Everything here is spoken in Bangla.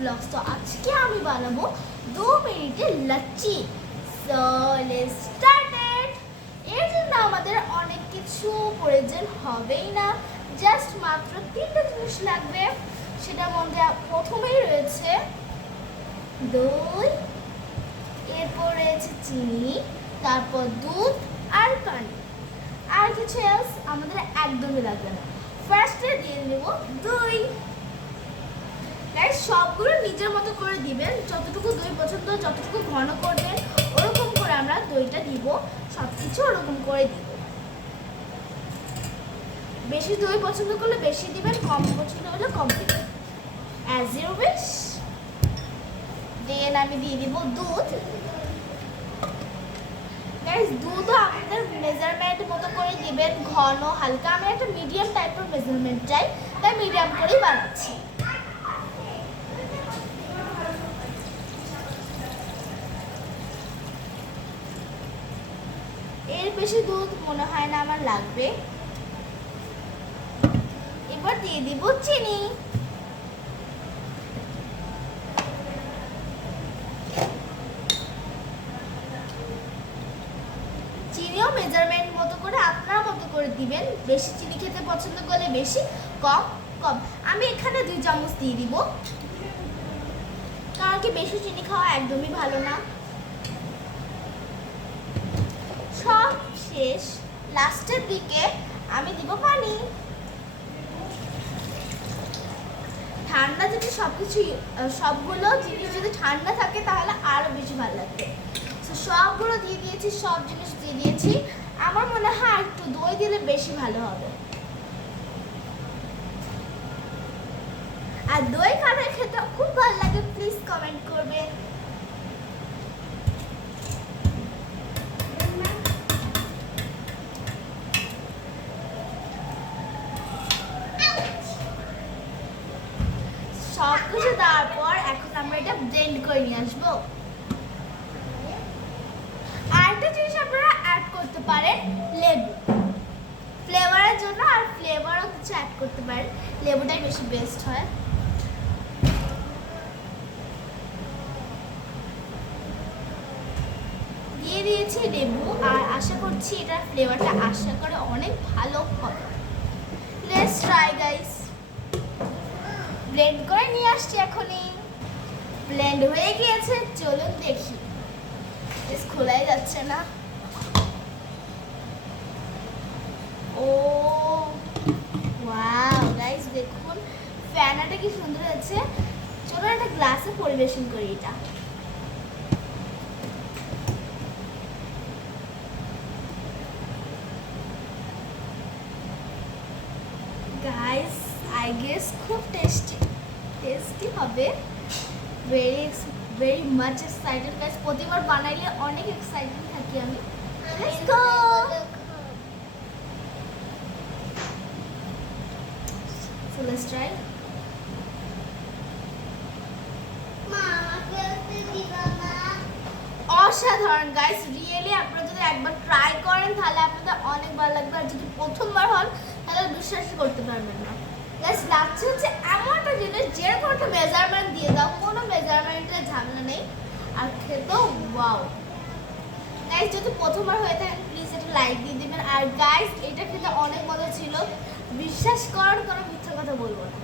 ব্লগস। তো আজকে আমি বানাবো 2 মিনিটের লাচ্ছি। So let's started. এর জন্য আমাদের অনেক কিছু প্রয়োজন হবেই না, জাস্ট মাত্র 3টা জিনিস লাগবে। সেটার মধ্যে প্রথমেই রয়েছে দই, এরপর রয়েছে চিনি, তারপর দুধ আর পানি। আর কিছু এলস আমাদের একদমই লাগবে না। ফার্স্টে দিয়ে নেব দই। গাইস, সবগুলো নিজের মতো করে দিবেন, যতটুকু দই পছন্দ, যতটুকু ঘন করবেন ওরকম করে আমরা দইটা দিব। সব কিছু ওরকম করে দিব। বেশি দই পছন্দ করলে বেশি দিবেন, কম পছন্দ করলে কম দিবেন, অ্যাজ ইউ উইশ। দেন আমি দিয়ে দিব দুধ। গাইস, দুধও আপনাদের মেজারমেন্ট মতো করে দিবেন, ঘন হালকা। আমি একটা মিডিয়াম টাইপের মেজারমেন্ট চাই, তাই মিডিয়াম করেই বানাচ্ছি। এর বেশি দুধ মনে হয় না আমার লাগবে। এবার দিয়ে দিব চিনি। চিনিও মেজারমেন্ট মতো করে আপনার মতো করে দিবেন। বেশি চিনি খেতে পছন্দ করলে বেশি, কম কম। আমি এখানে 2 চামচ দিয়ে দিব, কারণ কি বেশি চিনি খাওয়া একদমই ভালো না। সব শেষ, লাস্টের দিকে আমি দিব পানি। ঠান্ডা যদি সবগুলো জিনিস যদি ঠান্ডা থাকে তাহলে আরো বেশি ভালো লাগবে। তো সবগুলো দিয়ে দিয়েছি, সব জিনিস দিয়ে দিয়েছি। আমার মনে হয় একটু দই দিলে বেশি ভালো হবে। আর দই খানা খেতে খুব ভালো লাগে, প্লিজ কমেন্ট করবে। সব কিছু দেওয়ার পর এখন আমরা এটা ব্লেন্ড করে নিয়ে আসবো। আরেকটা জিনিস আপনারা অ্যাড করতে পারেন, লেবু, ফ্লেভারের জন্য। আর ফ্লেভারও কিছু অ্যাড করতে পারেন, লেবুটাই বেশি বেস্ট হয়। দিয়ে দিয়েছি লেবু, আর আশা করছি এটার ফ্লেভারটা আশা করে অনেক ভালো হবে। Let's try guys. ব্লেন্ড করে নিয়ে আসছি এখনই। ব্লেন্ড হয়ে গিয়েছে, চলুন দেখি। খোলাই যাচ্ছে না। ও ওয়াও গাইস, দেখুন ফ্যানাটা কি সুন্দর হয়েছে। চলুন একটা গ্লাসে পরিবেশন করি এটা। গাইস, আই গেস খুব টেস্টি হবে। very much excited guys. প্রতিবার বানাইলে অনেক এক্সাইটেড থাকি আমি। Let's go. So let's try. অসাধারণ গাইস, রিয়েলি আপনারা যদি একবার ট্রাই করেন তাহলে আপনাদের অনেক ভালো লাগবে। আর যদি প্রথমবার হন তাহলে বিশ্বাসই করতে পারবেন না। গাইস, লাচ্ছি হচ্ছে এমন একটা জিনিস যেরকম একটা মেজারমেন্ট দিয়ে দাও, কোনো মেজারমেন্টের ঝামেলা নেই, আর খেতেও ওয়াও। গাইস, যদি প্রথমবার হয়ে থাকেন প্লিজ একটা লাইক দিয়ে দিবেন। আর গাইস, এটা খেতে অনেক মজা ছিল, বিশ্বাস করার কোনো মিথ্যা কথা বলবো না।